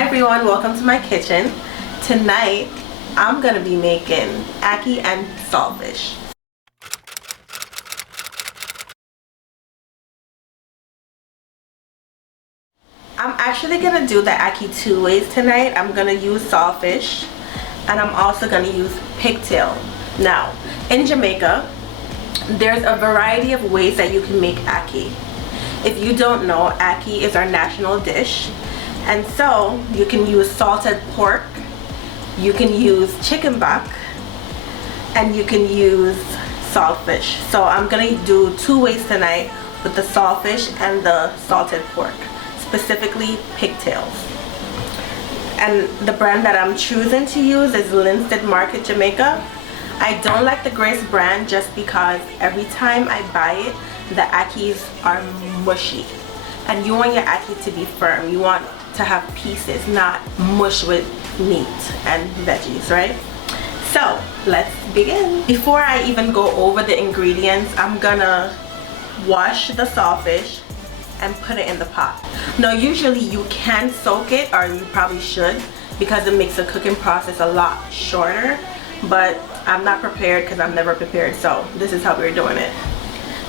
Hi everyone, welcome to my kitchen. Tonight I'm gonna be making ackee and saltfish. I'm actually gonna do the ackee two ways tonight. I'm gonna use saltfish and I'm also gonna use pigtail. Now in Jamaica there's a variety of ways that you can make ackee. If you don't know, ackee is our national dish. And so you can use salted pork, you can use chicken back, and you can use saltfish. So I'm gonna do two ways tonight with the saltfish and the salted pork, specifically pigtails. And the brand that I'm choosing to use is Linstead Market Jamaica. I don't like the Grace brand just because every time I buy it, the ackees are mushy. And you want your ackee to be firm. You want to have pieces, not mush with meat and veggies, right? So let's begin. Before I even go over the ingredients, I'm gonna wash the saltfish and put it in the pot. Now usually you can soak it, or you probably should, because it makes the cooking process a lot shorter, but I'm not prepared because I'm never prepared, so this is how we're doing it.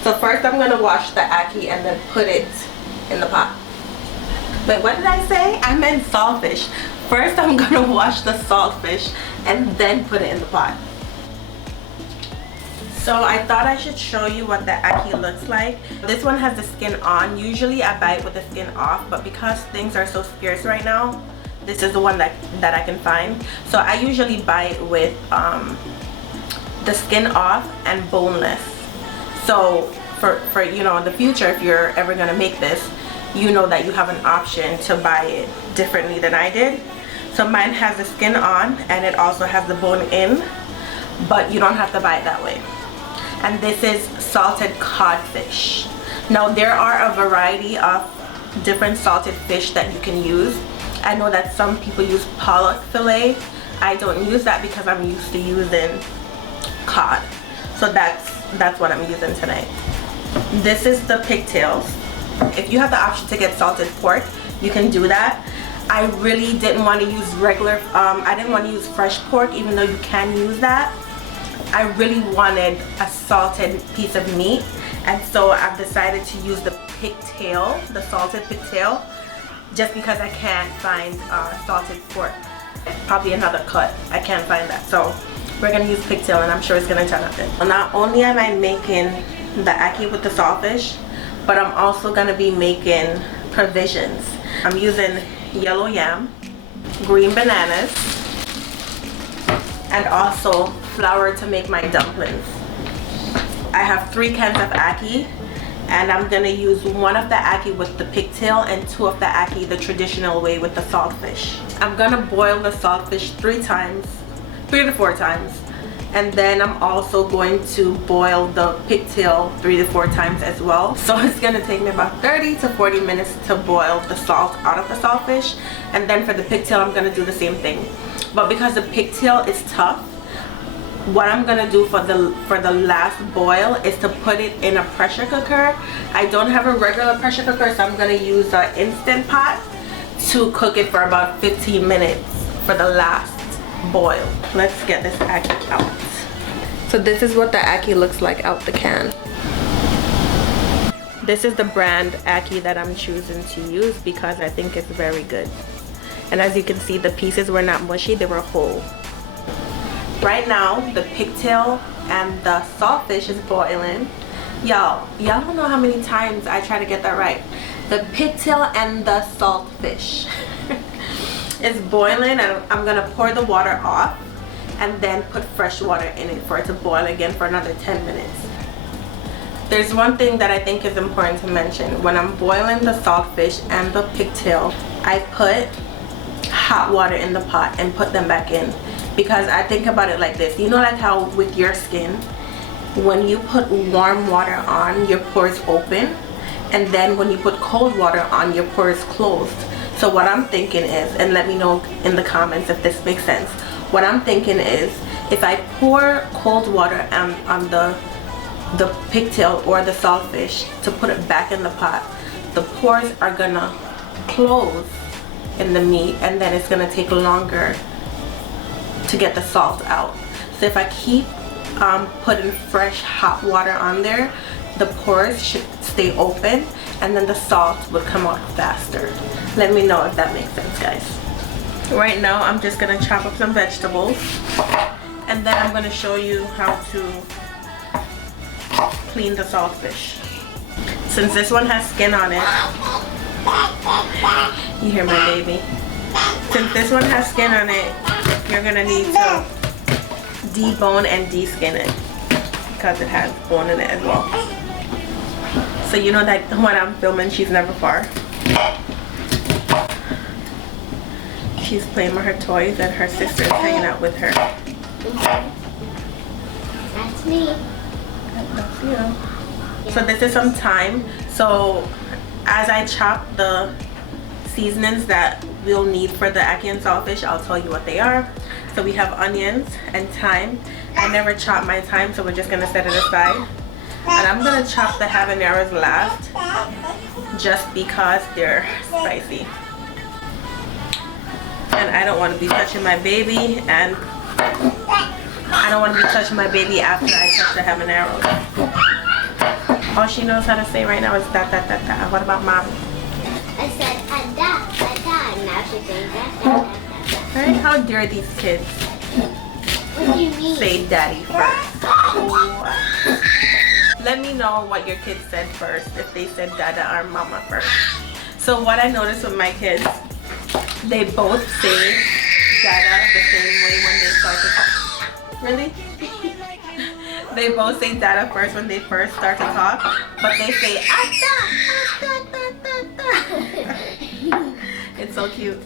So first I'm gonna wash the ackee and then put it in the pot. Wait, what did I say? I meant saltfish. First I'm gonna wash the saltfish and then put it in the pot. So I thought I should show you what the ackee looks like. This one has the skin on. Usually I buy it with the skin off, but because things are so scarce right now, this is the one that I can find. So I usually buy it with the skin off and boneless. So for you know, in the future, if you're ever gonna make this, you know that you have an option to buy it differently than I did. So mine has the skin on and it also has the bone in, but you don't have to buy it that way. And this is salted cod fish. Now there are a variety of different salted fish that you can use. I know that some people use pollock fillet. I don't use that because I'm used to using cod. So that's what I'm using tonight. This is the pigtails. If you have the option to get salted pork, you can do that. I really didn't want to use regular, I didn't want to use fresh pork, even though you can use that. I really wanted a salted piece of meat, and so I've decided to use the pigtail, the salted pigtail, just because I can't find salted pork. Probably another cut, I can't find that. So we're going to use pigtail and I'm sure it's going to turn out good. Well, not only am I making the ackee with the saltfish, but I'm also going to be making provisions. I'm using yellow yam, green bananas, and also flour to make my dumplings. I have 3 cans of ackee, and I'm going to use one of the ackee with the pigtail and 2 of the ackee the traditional way with the saltfish. I'm going to boil the saltfish 3 to 4 times. And then I'm also going to boil the pigtail 3 to 4 times as well. So it's gonna take me about 30 to 40 minutes to boil the salt out of the saltfish. And then for the pigtail, I'm gonna do the same thing. But because the pigtail is tough, what I'm gonna do for the last boil is to put it in a pressure cooker. I don't have a regular pressure cooker, so I'm gonna use an Instant Pot to cook it for about 15 minutes for the last boil. Let's get this ackee out. So this is what the ackee looks like out the can. This is the brand ackee that I'm choosing to use because I think it's very good. And as you can see, the pieces were not mushy, they were whole. Right now the pigtail and the saltfish is boiling. Y'all don't know how many times I try to get that right. The pigtail and the saltfish. It's boiling, and I'm gonna pour the water off and then put fresh water in it for it to boil again for another 10 minutes. There's one thing that I think is important to mention. When I'm boiling the saltfish and the pigtail, I put hot water in the pot and put them back in, because I think about it like this. You know, like how with your skin, when you put warm water on, your pores open, and then when you put cold water on, your pores closed. So what I'm thinking is, and let me know in the comments if this makes sense, what I'm thinking is, if I pour cold water on the pigtail or the saltfish to put it back in the pot, the pores are gonna close in the meat, and then it's gonna take longer to get the salt out. So if I keep putting fresh hot water on there, the pores should stay open and then the salt would come out faster. Let me know if that makes sense, guys. Right now I'm just gonna chop up some vegetables, and then I'm gonna show you how to clean the saltfish. Since this one has skin on it, you hear my baby? Since this one has skin on it, you're gonna need to debone and deskin it because it has bone in it as well. So you know that when I'm filming, she's never far. She's playing with her toys and her sister is hanging out with her. That's me. That's you. So this is some thyme. So as I chop the seasonings that we'll need for the ackee and saltfish, I'll tell you what they are. So we have onions and thyme. I never chop my thyme, so we're just gonna set it aside. And I'm gonna chop the habaneros last, just because they're spicy. And I don't want to be touching my baby, and I don't want to be touching my baby after I touch the habaneros. All she knows how to say right now is da da da da. What about mom? I said da da, and now she's saying da da da da. Right? How dare these kids What do you mean? say daddy first? Let me know what your kids said first, if they said dada or mama first. So what I noticed with my kids, they both say dada the same way when they start to talk. Really? They both say dada first when they first start to talk, but they say it's so cute.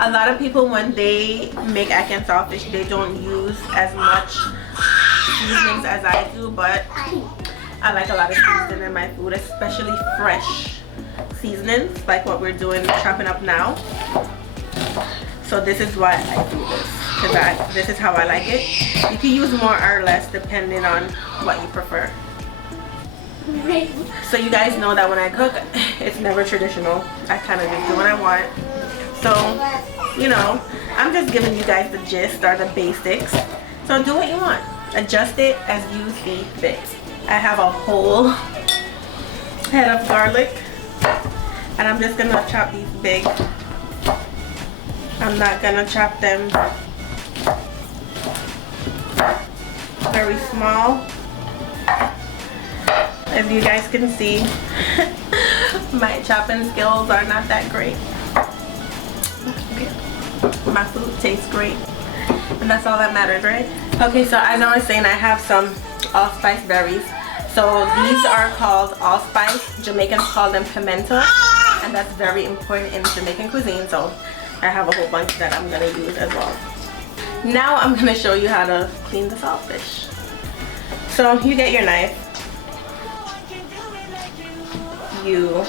A lot of people, when they make ackee and saltfish, they don't use as much seasonings as I do, but I like a lot of seasoning in my food, especially fresh seasonings like what we're doing, chopping up now. So this is why I do this, because this is how I like it. You can use more or less depending on what you prefer. So you guys know that when I cook, it's never traditional. I kind of just do what I want. So, you know, I'm just giving you guys the gist or the basics. So do what you want. Adjust it as you see fit. I have a whole head of garlic, and I'm just gonna chop these big. I'm not gonna chop them very small. As you guys can see, my chopping skills are not that great. My food tastes great, and that's all that matters, right? Okay, so as I was saying, I have some allspice berries. So these are called allspice. Jamaicans call them pimento, and that's very important in Jamaican cuisine. So I have a whole bunch that I'm gonna use as well. Now I'm gonna show you how to clean the saltfish. So you get your knife. You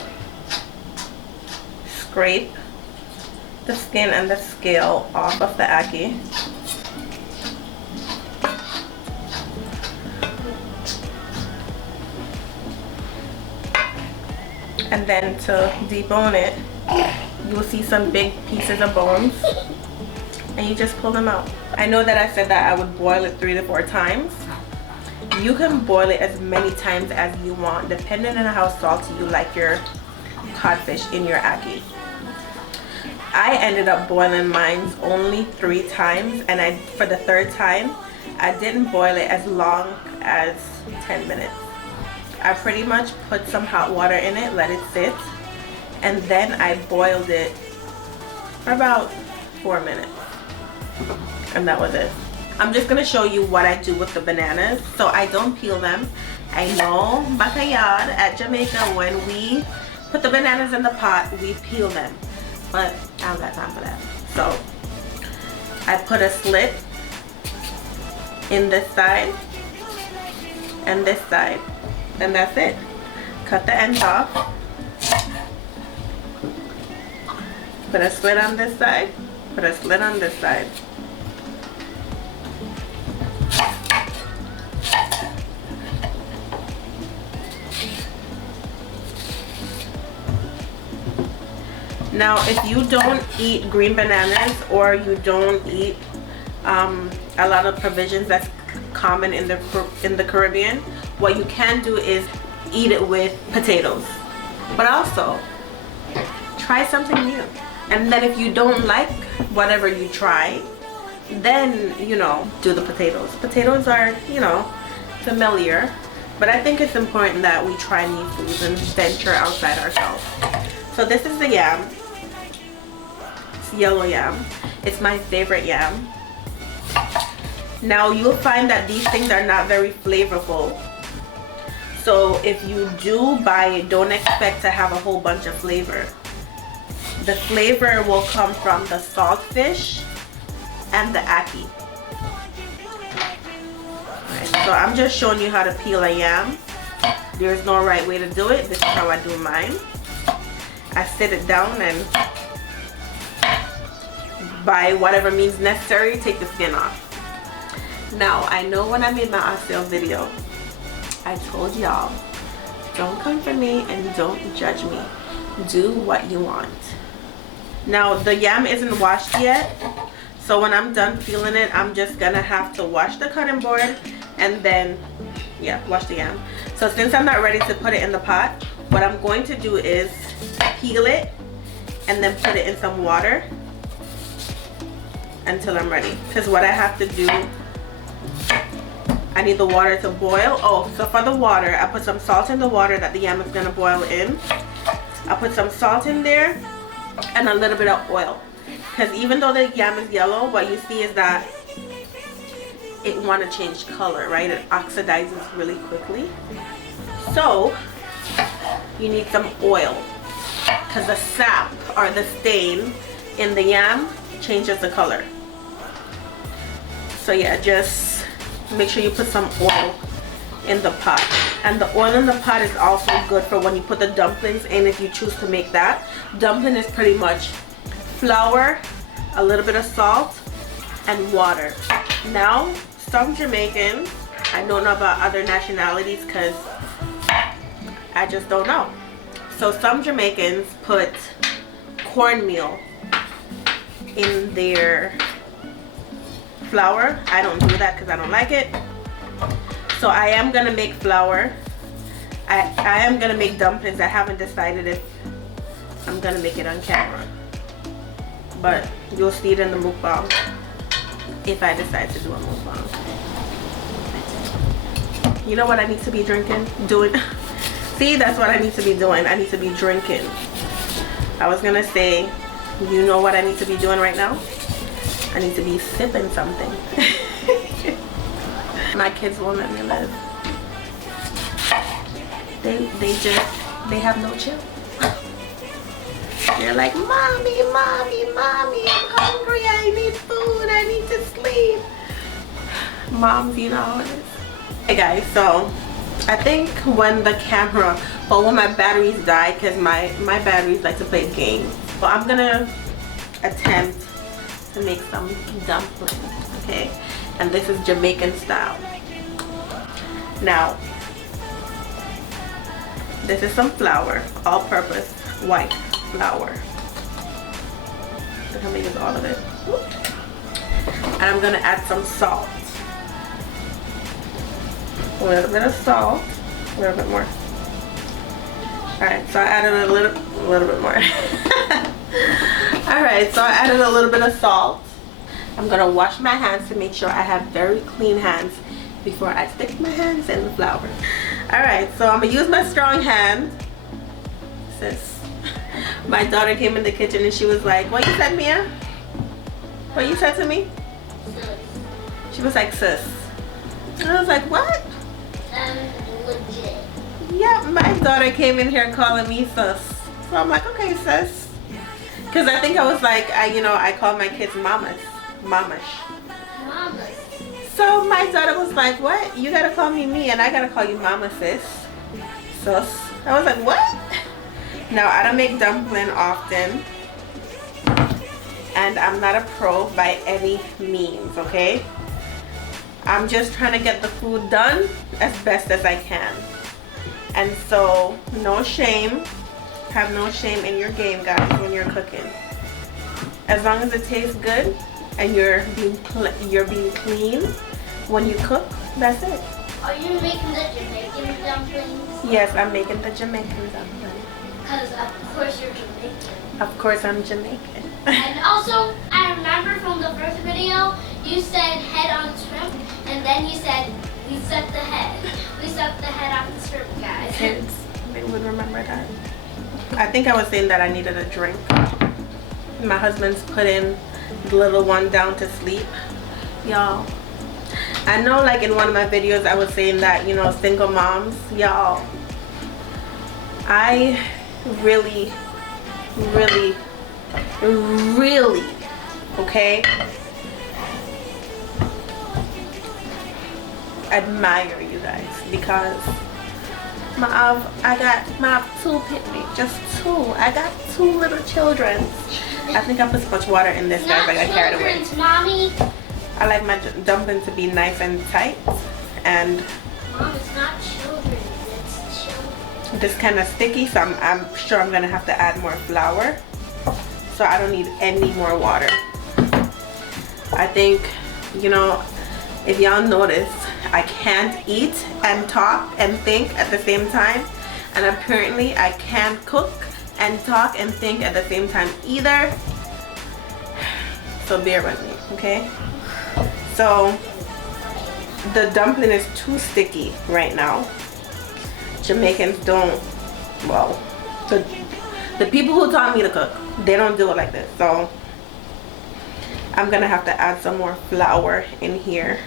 scrape the skin and the scale off of the ackee. And then to debone it, you will see some big pieces of bones, and you just pull them out. I know that I said that I would boil it 3 to 4 times. You can boil it as many times as you want, depending on how salty you like your codfish in your ackee. I ended up boiling mine only 3 times, and for the 3rd time, I didn't boil it as long as 10 minutes. I pretty much put some hot water in it, let it sit, and then I boiled it for about 4 minutes, and that was it. I'm just gonna show you what I do with the bananas. So I don't peel them. I know backyard at Jamaica, when we put the bananas in the pot, we peel them, but I don't got time for that. So I put a slit in this side and this side, and that's it. Cut the ends off. Put a slit on this side, put a slit on this side. Now, if you don't eat green bananas or you don't eat a lot of provisions that's common in the Caribbean, what you can do is eat it with potatoes. But also, try something new. And then if you don't like whatever you try, then, you know, do the potatoes. Potatoes are, you know, familiar. But I think it's important that we try new foods and venture outside ourselves. So this is the yam. It's yellow yam. It's my favorite yam. Now you'll find that these things are not very flavorful. So if you do buy it, don't expect to have a whole bunch of flavor. The flavor will come from the saltfish and the ackee. Right, so I'm just showing you how to peel a yam. There's no right way to do it. This is how I do mine. I sit it down and by whatever means necessary, take the skin off. Now, I know when I made my oxtail video, I told y'all, don't come for me and don't judge me. Do what you want. Now, the yam isn't washed yet, so when I'm done peeling it, I'm just gonna have to wash the cutting board and then, yeah, wash the yam. So since I'm not ready to put it in the pot, what I'm going to do is peel it and then put it in some water until I'm ready. Because what I have to do, I need the water to boil. Oh, so for the water, I put some salt in the water that the yam is gonna boil in. I put some salt in there and a little bit of oil. Because even though the yam is yellow, what you see is that it want to change color, right? It oxidizes really quickly. So you need some oil because the sap or the stain in the yam changes the color. So yeah, just make sure you put some oil in the pot. And the oil in the pot is also good for when you put the dumplings in, if you choose to make that. Dumpling is pretty much flour, a little bit of salt, and water. Now, some Jamaicans, I don't know about other nationalities because I just don't know. So some Jamaicans put cornmeal in their flour. I don't do that because I don't like it. So I am gonna make flour. I am gonna make dumplings. I haven't decided if I'm gonna make it on camera, but you'll see it in the mukbang if I decide to do a mukbang. You know what I need to be doing? See, that's what I need to be doing. I need to be drinking. I was gonna say, you know what I need to be doing right now? I need to be sipping something. My kids won't let me live. They have no chill. They're like, mommy, I'm hungry, I need food, I need to sleep. Moms, you know how it is. Hey guys, so I think when the camera, but when my batteries die, because my batteries like to play games. So I'm gonna attempt to make some dumplings, okay? And this is Jamaican style. Now, this is some flour, all-purpose white flour. I'm gonna use all of it. And I'm gonna add some salt. A little bit of salt, a little bit more. Alright, so I added a little bit more. Alright, so I added a little bit of salt. I'm gonna wash my hands to make sure I have very clean hands before I stick my hands in the flour. Alright, so I'm gonna use my strong hand. Sis. My daughter came in the kitchen and she was like, what you said, Mia? What you said to me? She was like, sis. And I was like, what? Legit. Yeah, my daughter came in here calling me sis. So I'm like, okay, sis. Because I think I was like, I call my kids mamas. Mamish. Mama. So my daughter was like, what? You gotta call me and I gotta call you mama, sis. Sus. I was like, what? Now, I don't make dumpling often. And I'm not a pro by any means, okay? I'm just trying to get the food done as best as I can. And so, no shame Have no shame in your game, guys, when you're cooking. As long as it tastes good and you're being clean when you cook, that's it. Are you making the Jamaican dumplings? Yes, I'm making the Jamaican dumplings. Because of course you're Jamaican. Of course I'm Jamaican. And also, I remember from the first video, you said head on shrimp, and then you said we suck the head. We suck the head off the shrimp, guys. Kids, they would remember that. I think I was saying that I needed a drink. My husband's putting the little one down to sleep. Y'all, I know like in one of my videos I was saying that, you know, single moms, y'all, I really, okay, admire you guys, because I got two pitney, just two. I got two little children. I think I put so much water in this, guys. I got carried away. Mommy. I like my dumpling to be nice and tight, and Mom, it's not children, it's children. this kind of sticky, so I'm sure I'm gonna have to add more flour. So I don't need any more water. I think, you know, if y'all notice, I can't eat and talk and think at the same time, and apparently I can't cook and talk and think at the same time either. So bear with me, okay? So the dumpling is too sticky right now. Jamaicans don't, well, the people who taught me to cook, they don't do it like this. So I'm gonna have to add some more flour in here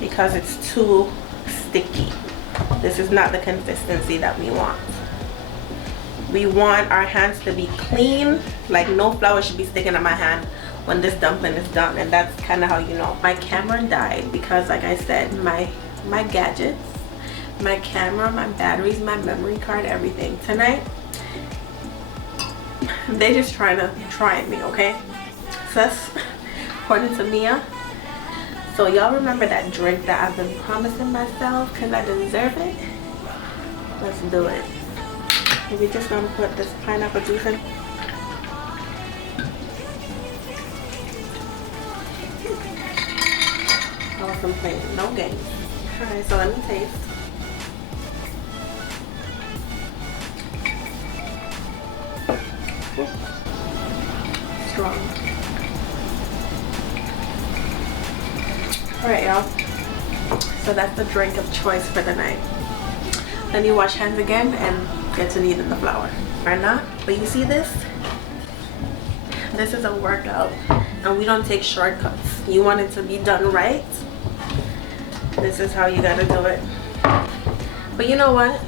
because it's too sticky. This is not the consistency that we want. We want our hands to be clean, like no flour should be sticking on my hand when this dumpling is done, and that's kind of how you know. My camera died because, like I said, my gadgets, my camera, my batteries, my memory card, everything tonight, they just trying to try me, okay? Sus, according to Mia. So y'all remember that drink that I've been promising myself because I deserve it? Let's do it. We're just gonna put this pineapple juice in. I wasn't playing no games. Alright, so let me taste. Ooh. Strong. Alright, y'all. So that's the drink of choice for the night. Then you wash hands again and get to kneading the flour. Or not, but you see this? This is a workout, and we don't take shortcuts. You want it to be done right, this is how you gotta do it. But you know what?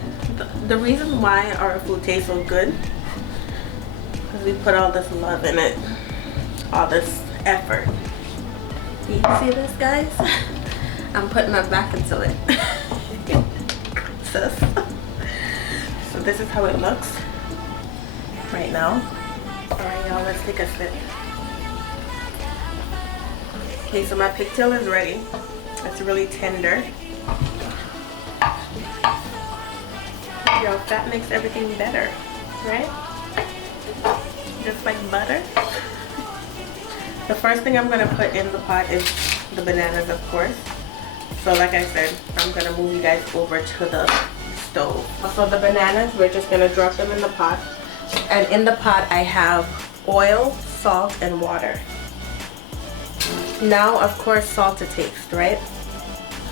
The reason why our food tastes so good is we put all this love in it, all this effort. You see this, guys? I'm putting my back into it. Sis. So this is how it looks right now. Alright, y'all, let's take a sip. Okay, so my pigtail is ready. It's really tender. Yo, fat makes everything better, right? Just like butter. The first thing I'm gonna put in the pot is the bananas, of course. So like I said, I'm gonna move you guys over to the stove. So the bananas, we're just gonna drop them in the pot. And in the pot I have oil, salt, and water. Now, of course, salt to taste, right?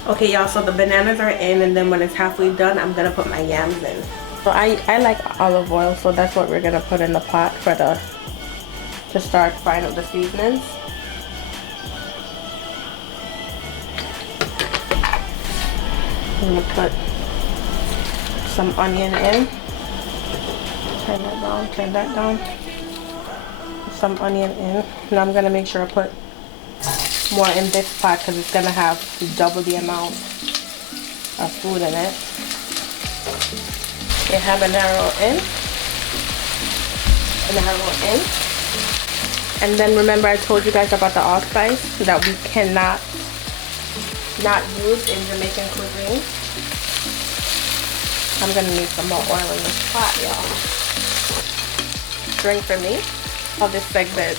Okay, y'all, so the bananas are in, and then when it's halfway done, I'm gonna put my yams in. So I like olive oil, so that's what we're gonna put in the pot for to start frying up the seasonings. I'm gonna put some onion in. Turn that down, turn that down. Some onion in. Now I'm gonna make sure I put more in this pot because it's gonna have double the amount of food in it. Okay, habanero in. Habanero in. And then remember I told you guys about the allspice that we cannot not use in Jamaican cuisine. I'm gonna need some more oil in this pot, y'all. drink for me. All this segment,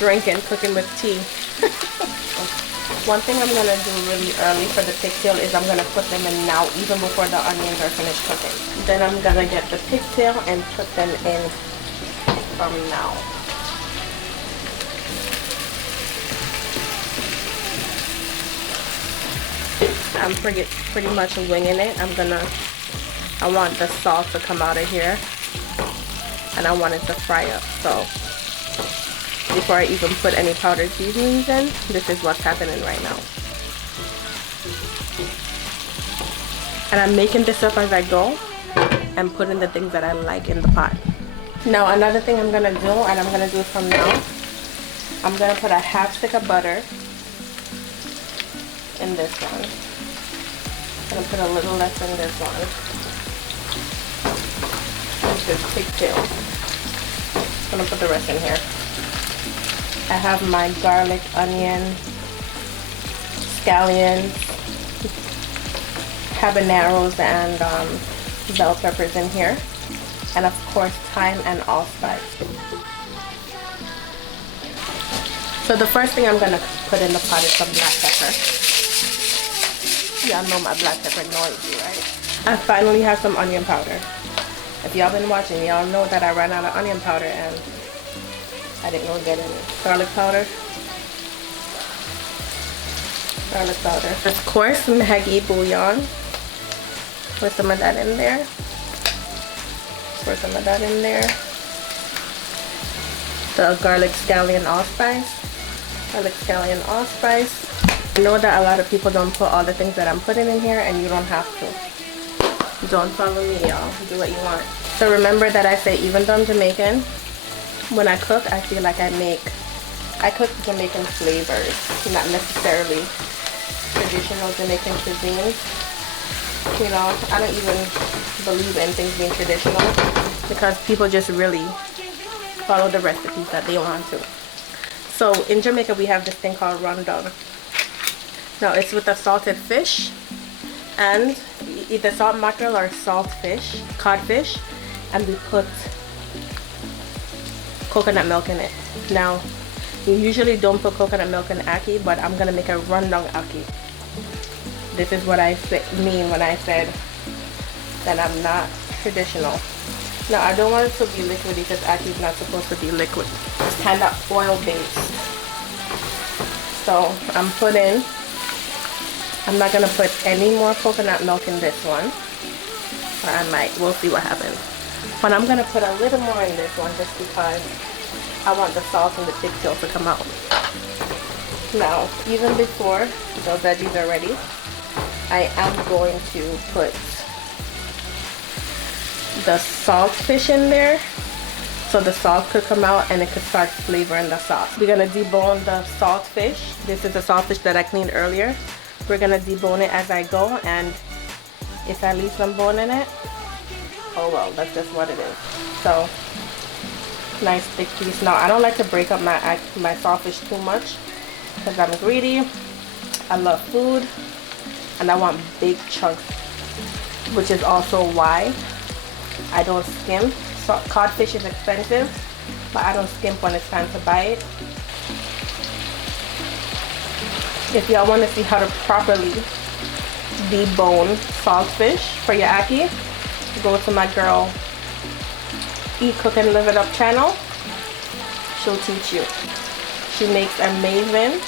drinking, cooking with tea. One thing I'm gonna do really early for the pigtail is I'm gonna put them in now, even before the onions are finished cooking. Then I'm gonna get the pigtail and put them in from now. I'm pretty much winging it. I want the salt to come out of here, and I want it to fry up. So before I even put any powdered seasonings in, this is what's happening right now. And I'm making this up as I go and putting the things that I like in the pot. Now another thing I'm gonna do, and I'm gonna do it from now, I'm gonna put a half stick of butter in this one. I'm gonna put a little less in this one. This is pigtail. I'm gonna put the rest in here. I have my garlic, onion, scallions, habaneros, and bell peppers in here. And of course, thyme and allspice. So the first thing I'm gonna put in the pot is some black pepper. Y'all know my black pepper noisy, right? I finally have some onion powder. If y'all been watching, y'all know that I ran out of onion powder and I didn't go get any. Garlic powder. Garlic powder. Of course, Maggi bouillon. Put some of that in there. Pour some of that in there. The garlic scallion allspice. Garlic scallion allspice. I know that a lot of people don't put all the things that I'm putting in here, and you don't have to. Don't follow me, y'all. Do what you want. So remember that I say, even though I'm Jamaican, when I cook, I feel like I cook Jamaican flavors, not necessarily traditional Jamaican cuisines. You know, I don't even believe in things being traditional because people just really follow the recipes that they want to. So in Jamaica, we have this thing called rundown. Now it's with a salted fish and either salt mackerel or salt fish, cod fish, and we put coconut milk in it. Now we usually don't put coconut milk in ackee, but I'm gonna make a rundown ackee. This is what I mean when I said that I'm not traditional. Now I don't want it to be liquidy because ackee is not supposed to be liquid. It's kind of oil based. So I'm not gonna put any more coconut milk in this one. Or I might, we'll see what happens. But I'm gonna put a little more in this one just because I want the salt and the pigtail to come out. Now, even before the veggies are ready, I am going to put the saltfish in there so the salt could come out and it could start flavoring the sauce. We're gonna debone the saltfish. This is the saltfish that I cleaned earlier. We're gonna debone it as I go, and if I leave some bone in it, oh well, that's just what it is. So, nice thick piece. Now, I don't like to break up my saltfish too much because I'm greedy. I love food, and I want big chunks, which is also why I don't skimp. So, codfish is expensive, but I don't skimp when it's time to buy it. If y'all want to see how to properly debone saltfish for your ackee, go to my girl Eat, Cook, and Live It Up channel. She'll teach you. She makes amazing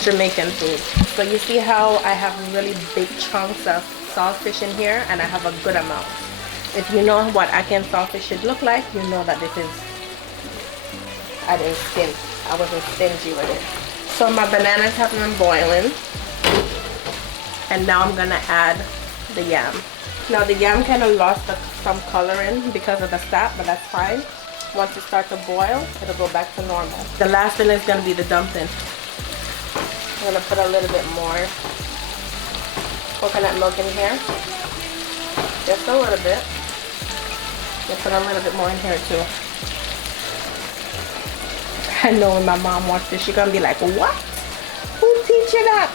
Jamaican food. So you see how I have really big chunks of saltfish in here, and I have a good amount. If you know what Ackee and Saltfish should look like, you know that this is, I didn't skimp. I wasn't stingy with it. So my bananas have been boiling, and now I'm gonna add the yam. Now the yam kind of lost some coloring because of the sap, but that's fine. Once it starts to boil, it'll go back to normal. The last thing is gonna be the dumpling. I'm gonna put a little bit more coconut milk in here, just a little bit. I'll put a little bit more in here too. I know when my mom watches this, she's gonna be like, what? Who teach you that?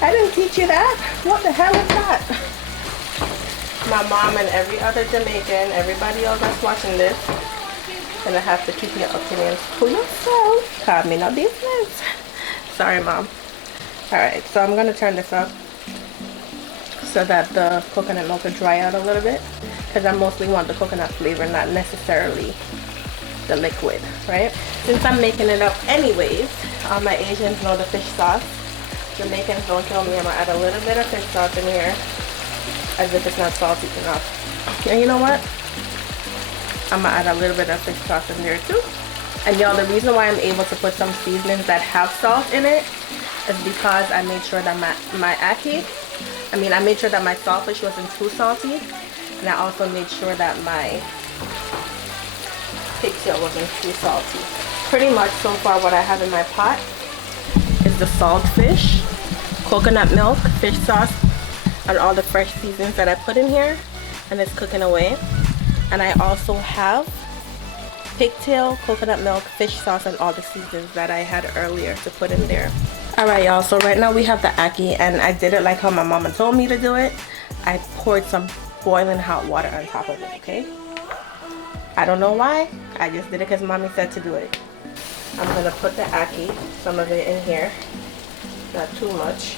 I didn't teach you that. What the hell is that? My mom and every other Jamaican, everybody else that's watching this, gonna have to keep your opinions to yourself. Call me no business. Sorry, Mom. Alright, so I'm gonna turn this up so that the coconut milk will dry out a little bit, because I mostly want the coconut flavor, not necessarily the liquid, right? Since I'm making it up anyways, all my Asians know the fish sauce. Jamaicans, don't kill me, I'm gonna add a little bit of fish sauce in here as if it's not salty enough. And you know what? I'm gonna add a little bit of fish sauce in there too. And y'all, the reason why I'm able to put some seasonings that have salt in it is because I made sure that my ackee, I made sure that my saltfish wasn't too salty, and I also made sure that my pigtail wasn't too salty. Pretty much so far what I have in my pot is the saltfish, coconut milk, fish sauce, and all the fresh seasonings that I put in here, and it's cooking away. And I also have pigtail, coconut milk, fish sauce, and all the seasonings that I had earlier to put in there. Alright y'all, so right now we have the ackee, and I did it like how my mama told me to do it. I poured some boiling hot water on top of it, okay? I don't know why, I just did it because mommy said to do it. I'm gonna put the ackee, some of it in here, not too much,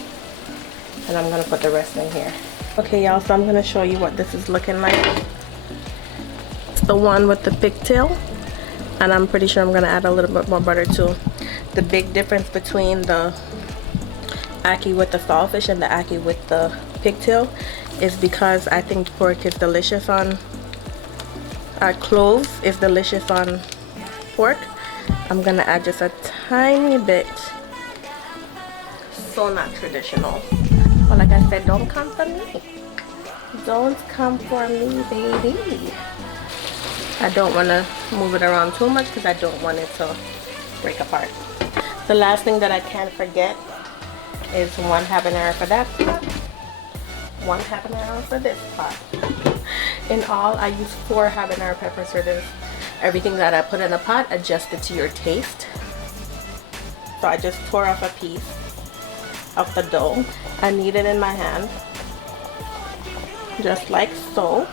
and I'm gonna put the rest in here. Okay y'all, so I'm gonna show you what this is looking like. It's the one with the pigtail, and I'm pretty sure I'm gonna add a little bit more butter too. The big difference between the ackee with the saltfish and the ackee with the pigtail is because I think pork is delicious on cloves is delicious on pork. I'm gonna add just a tiny bit. So not traditional. But like I said, don't come for me. Don't come for me, baby. I don't want to move it around too much because I don't want it to break apart. The last thing that I can't forget is 1 habanero for that pot, 1 habanero for this pot. In all, I use 4 habanero peppers for this. Everything that I put in the pot, adjust it to your taste. So I just tore off a piece of the dough. I knead it in my hand, just like so.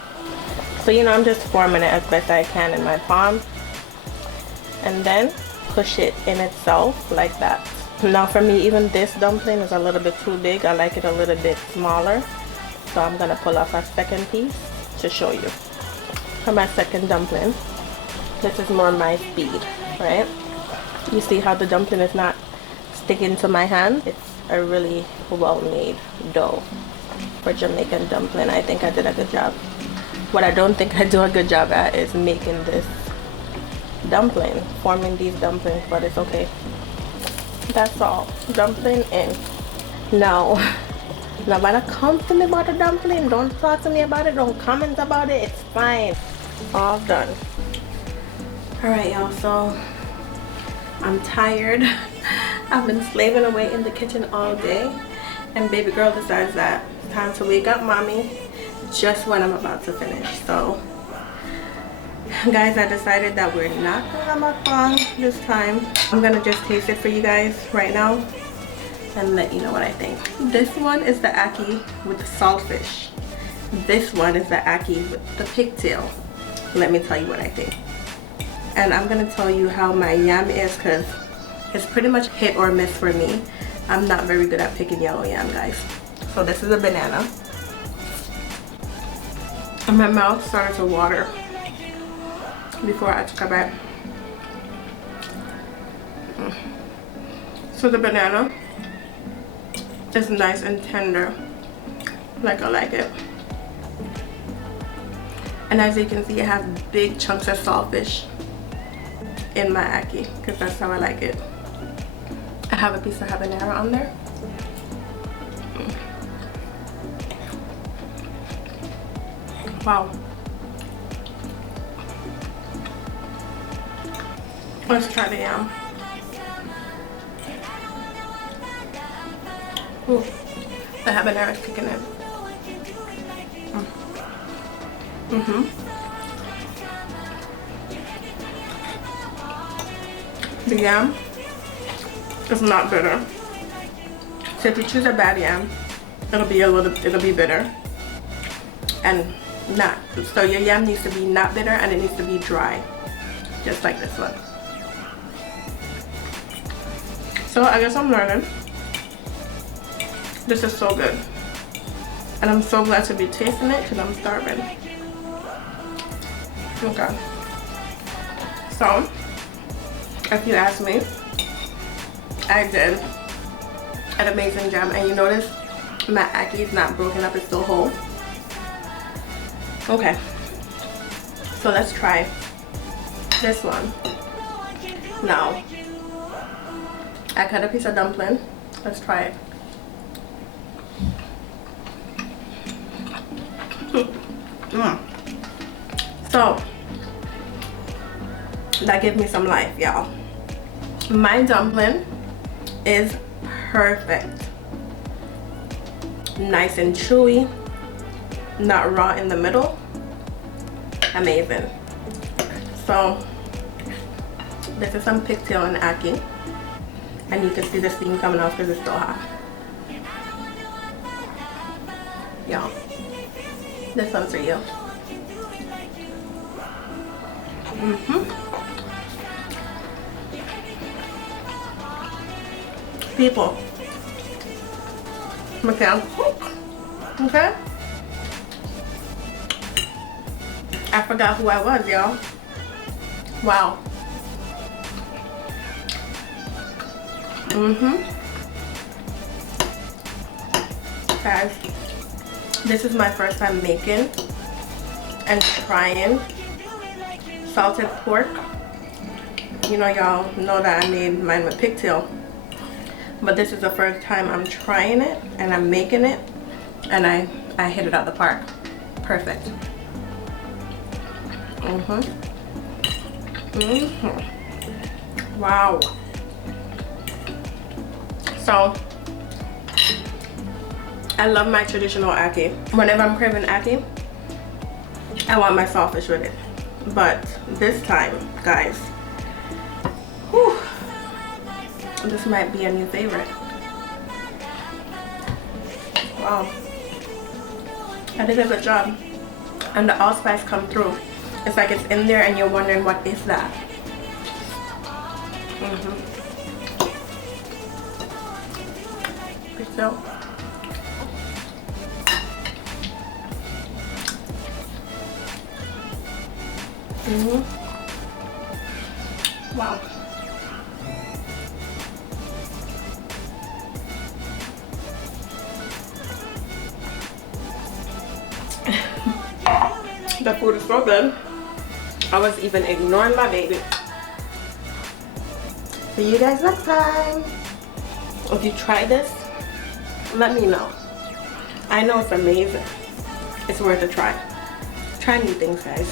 So you know, I'm just forming it as best I can in my palm, and then push it in itself like that. Now for me, even this dumpling is a little bit too big. I like it a little bit smaller, so I'm gonna pull off a second piece to show you. For my second dumpling, this is more my speed, right? You see how the dumpling is not sticking to my hand? It's a really well-made dough for Jamaican dumpling. I think I did a good job. What I don't think I do a good job at is making this dumpling, forming these dumplings, but it's okay. That's all. Dumpling in. No, nobody come to me about the dumpling. Don't talk to me about it. Don't comment about it. It's fine. All done. Alright y'all, so I'm tired. I've been slaving away in the kitchen all day, and baby girl decides that it's time to wake up mommy just when I'm about to finish. So guys, I decided that we're not gonna mukbang this time. I'm gonna just taste it for you guys right now and let you know what I think. This one is the ackee with the saltfish. This one is the ackee with the pigtail. Let me tell you what I think. And I'm gonna tell you how my yam is, because it's pretty much hit or miss for me. I'm not very good at picking yellow yam, guys. So this is a banana. And my mouth started to water before I took a bite. So the banana is nice and tender, like I like it. And as you can see, I have big chunks of saltfish in my ackee, because that's how I like it. I have a piece of habanero on there. Wow. Let's try the yam. Ooh, the habanero is kicking in. The yam is not bitter. So if you choose a bad yam, it'll be bitter. And not. So your yam needs to be not bitter and it needs to be dry, just like this one. So I guess I'm learning. This is so good. And I'm so glad to be tasting it because I'm starving. Okay. So, if you ask me, I did an amazing job. And you notice my ackee is not broken up, it's still whole. Okay. So let's try this one. Now, I cut a piece of dumpling. Let's try it. So that gives me some life, y'all. My dumpling is perfect. Nice and chewy, not raw in the middle. Amazing. So this is some pigtail and ackee, and you can see the steam coming off because it's still hot. Y'all, this one's for you. People, okay, I'm cook. Okay, I forgot who I was, y'all. Wow. Guys, this is my first time making and trying salted pork. You know, y'all know that I made mine with pigtail, but this is the first time I'm trying it and I'm making it, and I hit it out the park. Perfect. Wow. So I love my traditional ackee. Whenever I'm craving ackee, I want my saltfish with it. But this time, guys, whew, this might be a new favorite. Wow. I did a good job. And the allspice come through. It's like it's in there and you're wondering what is that. So wow. The food is so good. I was even ignoring my baby. See you guys next time. If you try this, let me know. I know it's amazing. It's worth a try. Try new things, guys.